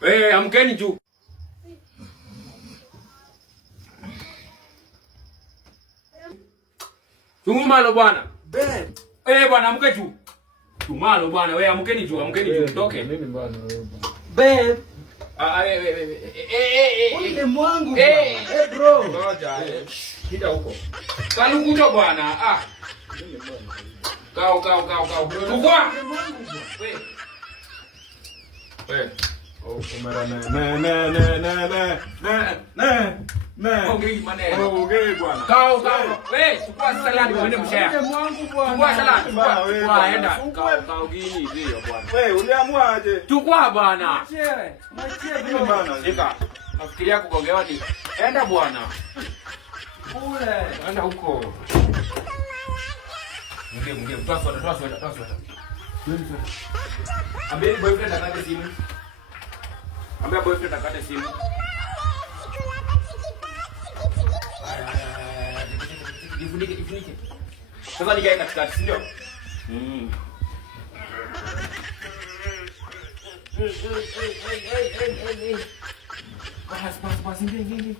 Amkeni juu. Tumalo bwana. Bwana amke juu. Tumalo bwana, amkeni juu, mtoke. Nini bwana? Babe. Ule mwangu bwana. Bro. Ngoja. Hida huko. Kalukuto bwana. Kau. Tukua. Kamera Ongei maneno. Ongei bwana. Kau. Chukua saladi uende mshaya. Chukua saladi. Chukua enda. Kau gini ndio bwana. Uliamua aje? Chukua bwana. Machie Bwana. Shika. Nafikiria kugongewa ni. Enda bwana. Kule. Enda huko. Mge. Toa sweta. Ambia boyfriend akate simu. Jifunike. Sasa nikae katikati, si ndio? Basi, ingia.